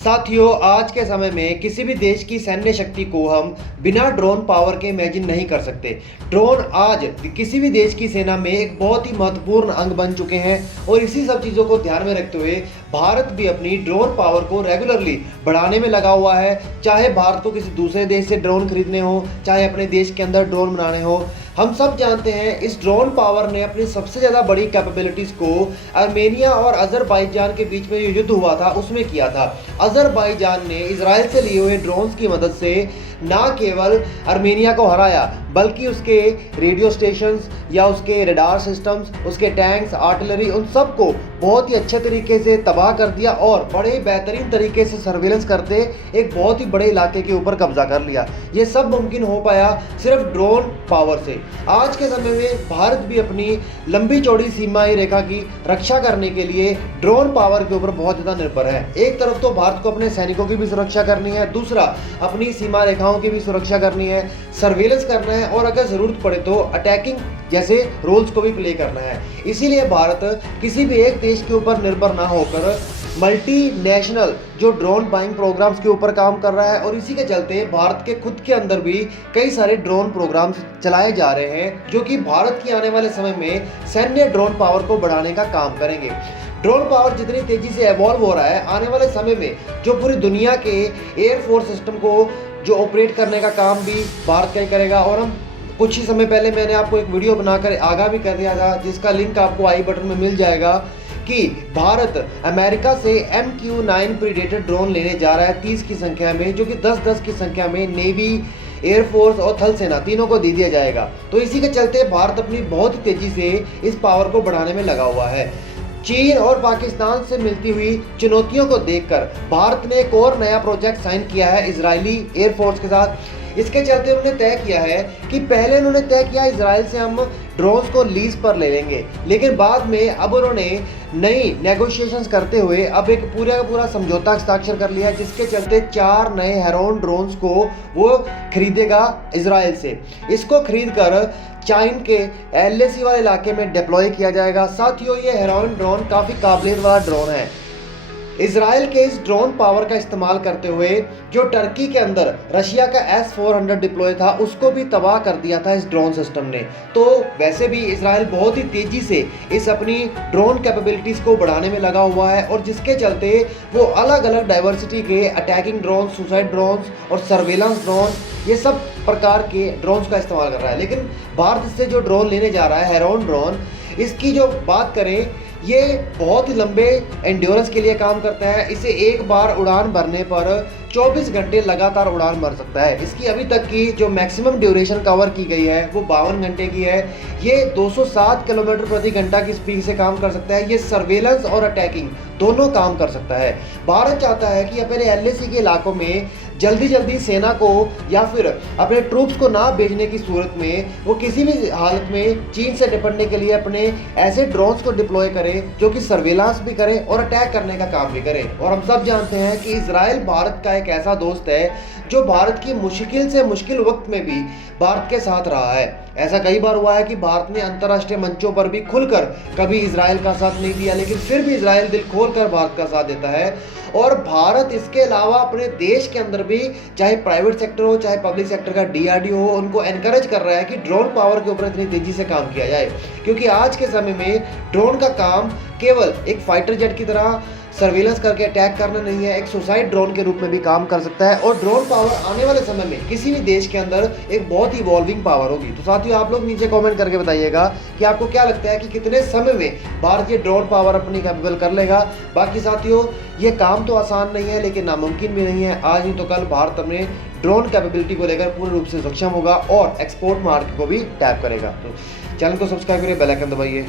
साथियों, आज के समय में किसी भी देश की सैन्य शक्ति को हम बिना ड्रोन पावर के इमेजिन नहीं कर सकते। ड्रोन आज किसी भी देश की सेना में एक बहुत ही महत्वपूर्ण अंग बन चुके हैं और इसी सब चीज़ों को ध्यान में रखते हुए भारत भी अपनी ड्रोन पावर को रेगुलरली बढ़ाने में लगा हुआ है। चाहे भारत को किसी दूसरे देश से ड्रोन खरीदने हो, चाहे अपने देश के अंदर ड्रोन बनाने हो। हम सब जानते हैं इस ड्रोन पावर ने अपनी सबसे ज़्यादा बड़ी कैपेबिलिटीज़ को आर्मेनिया और अज़रबाईजान के बीच में जो युद्ध हुआ था उसमें किया था। अज़रबाईजान ने इजराइल से लिए हुए ड्रोन्स की मदद से ना केवल आर्मेनिया को हराया बल्कि उसके रेडियो स्टेशंस या उसके रडार सिस्टम्स, उसके टैंक्स, आर्टिलरी, उन सब को बहुत ही अच्छे तरीके से तबाह कर दिया और बड़े बेहतरीन तरीके से सर्वेलेंस करते एक बहुत ही बड़े इलाके के ऊपर कब्जा कर लिया। ये सब मुमकिन हो पाया सिर्फ ड्रोन पावर से। आज के समय में भारत भी अपनी लंबी चौड़ी सीमाई रेखा की रक्षा करने के लिए ड्रोन पावर के ऊपर बहुत ज़्यादा निर्भर है। एक तरफ तो भारत को अपने सैनिकों की भी सुरक्षा करनी है, दूसरा अपनी सीमा रेखाओं की भी सुरक्षा करनी है, सर्वेलेंस करना है और अगर ज़रूरत पड़े तो अटैकिंग जैसे रोल्स को भी प्ले करना है। इसीलिए भारत किसी भी एक देश के ऊपर निर्भर ना होकर मल्टीनेशनल जो ड्रोन बाइंग प्रोग्राम्स के ऊपर काम कर रहा है और इसी के चलते भारत के खुद के अंदर भी कई सारे ड्रोन प्रोग्राम्स चलाए जा रहे हैं जो कि भारत की आने वाले समय में सैन्य ड्रोन पावर को बढ़ाने का काम करेंगे। ड्रोन पावर जितनी तेजी से एवॉल्व हो रहा है, आने वाले समय में जो पूरी दुनिया के एयरफोर्स सिस्टम को जो ऑपरेट करने का काम भी भारत का ही करेगा। और हम कुछ ही समय पहले मैंने आपको एक वीडियो बनाकर आगाह भी कर दिया था जिसका लिंक आपको आई बटन में मिल जाएगा कि भारत अमेरिका से MQ-9 प्रीडेटर ड्रोन लेने जा रहा है 30 की संख्या में, जो कि 10-10 की संख्या में नेवी, एयरफोर्स और थल सेना तीनों को दे दिया जाएगा। तो इसी के चलते भारत अपनी बहुत ही तेजी से इस पावर को बढ़ाने में लगा हुआ है। चीन और पाकिस्तान से मिलती हुई चुनौतियों को देखकर भारत ने एक और नया प्रोजेक्ट साइन किया है इजरायली एयरफोर्स के साथ। इसके चलते उन्होंने तय किया है कि पहले उन्होंने तय किया इजराइल से हम ड्रोन्स को लीज पर ले लेंगे, लेकिन बाद में अब उन्होंने नई नेगोशिएशंस करते हुए अब एक पूरा का पूरा समझौता हस्ताक्षर कर लिया है जिसके चलते 4 नए हेरॉन ड्रोन्स को वो खरीदेगा इजराइल से। इसको खरीद कर चाइन के LAC वाले इलाके में डिप्लॉय किया जाएगा। साथियों, ये हेरॉन ड्रोन काफ़ी काबिलियत वाला ड्रोन है। इजराइल के इस ड्रोन पावर का इस्तेमाल करते हुए जो टर्की के अंदर रशिया का S-400 डिप्लॉय था उसको भी तबाह कर दिया था इस ड्रोन सिस्टम ने। तो वैसे भी इजराइल बहुत ही तेज़ी से इस अपनी ड्रोन कैपेबिलिटीज़ को बढ़ाने में लगा हुआ है और जिसके चलते वो अलग अलग डाइवर्सिटी के अटैकिंग ड्रोन, सुसाइड ड्रोन्स और सर्वेलेंस ड्रोन, ये सब प्रकार के ड्रोन्स का इस्तेमाल कर रहा है। लेकिन भारत से जो ड्रोन लेने जा रहा है हेरॉन ड्रोन, इसकी जो बात करें, ये बहुत ही लंबे एंड्योरेंस के लिए काम करता है। इसे एक बार उड़ान भरने पर 24 घंटे लगातार उड़ान भर सकता है। इसकी अभी तक की जो मैक्सिमम ड्यूरेशन कवर की गई है वो 52 घंटे की है। ये 207 किलोमीटर प्रति घंटा की स्पीड से काम कर सकता है। ये सर्वेलेंस और अटैकिंग दोनों काम कर सकता है। भारत चाहता है कि अपने LAC के इलाकों में जल्दी जल्दी सेना को या फिर अपने ट्रूप्स को ना भेजने की सूरत में वो किसी भी हालत में चीन से निपटने के लिए अपने ऐसे ड्रोन्स को डिप्लॉय करे जो कि सर्वेलांस भी करे और अटैक करने का काम भी करे। और हम सब जानते हैं कि इजराइल भारत का एक ऐसा दोस्त है जो भारत की मुश्किल से मुश्किल वक्त में भी भारत के साथ रहा है। ऐसा कई बार हुआ है कि भारत ने अंतर्राष्ट्रीय मंचों पर भी खुलकर कभी इजराइल का साथ नहीं दिया, लेकिन फिर भी इजराइल दिल खोलकर भारत का साथ देता है। और भारत इसके अलावा अपने देश के अंदर भी चाहे प्राइवेट सेक्टर हो चाहे पब्लिक सेक्टर का DRDO हो, उनको एनकरेज कर रहा है कि ड्रोन पावर के ऊपर इतनी तेजी से काम किया जाए, क्योंकि आज के समय में ड्रोन का काम केवल एक फाइटर जेट की तरह सर्वेलेंस करके अटैक करना नहीं है, एक सुसाइड ड्रोन के रूप में भी काम कर सकता है। और ड्रोन पावर आने वाले समय में किसी भी देश के अंदर एक बहुत ही इवॉल्विंग पावर होगी। तो साथियों, आप लोग नीचे कमेंट करके बताइएगा कि आपको क्या लगता है कि कितने समय में भारत ये ड्रोन पावर अपनी कैपेबल कर लेगा। बाकी साथियों, ये काम तो आसान नहीं है लेकिन नामुमकिन भी नहीं है। आज नहीं तो कल भारत अपने ड्रोन कैपेबिलिटी को लेकर पूर्ण रूप से सक्षम होगा और एक्सपोर्ट मार्केट को भी टैप करेगा। तो चैनल को सब्सक्राइब करिए, बेल आइकन दबाइए।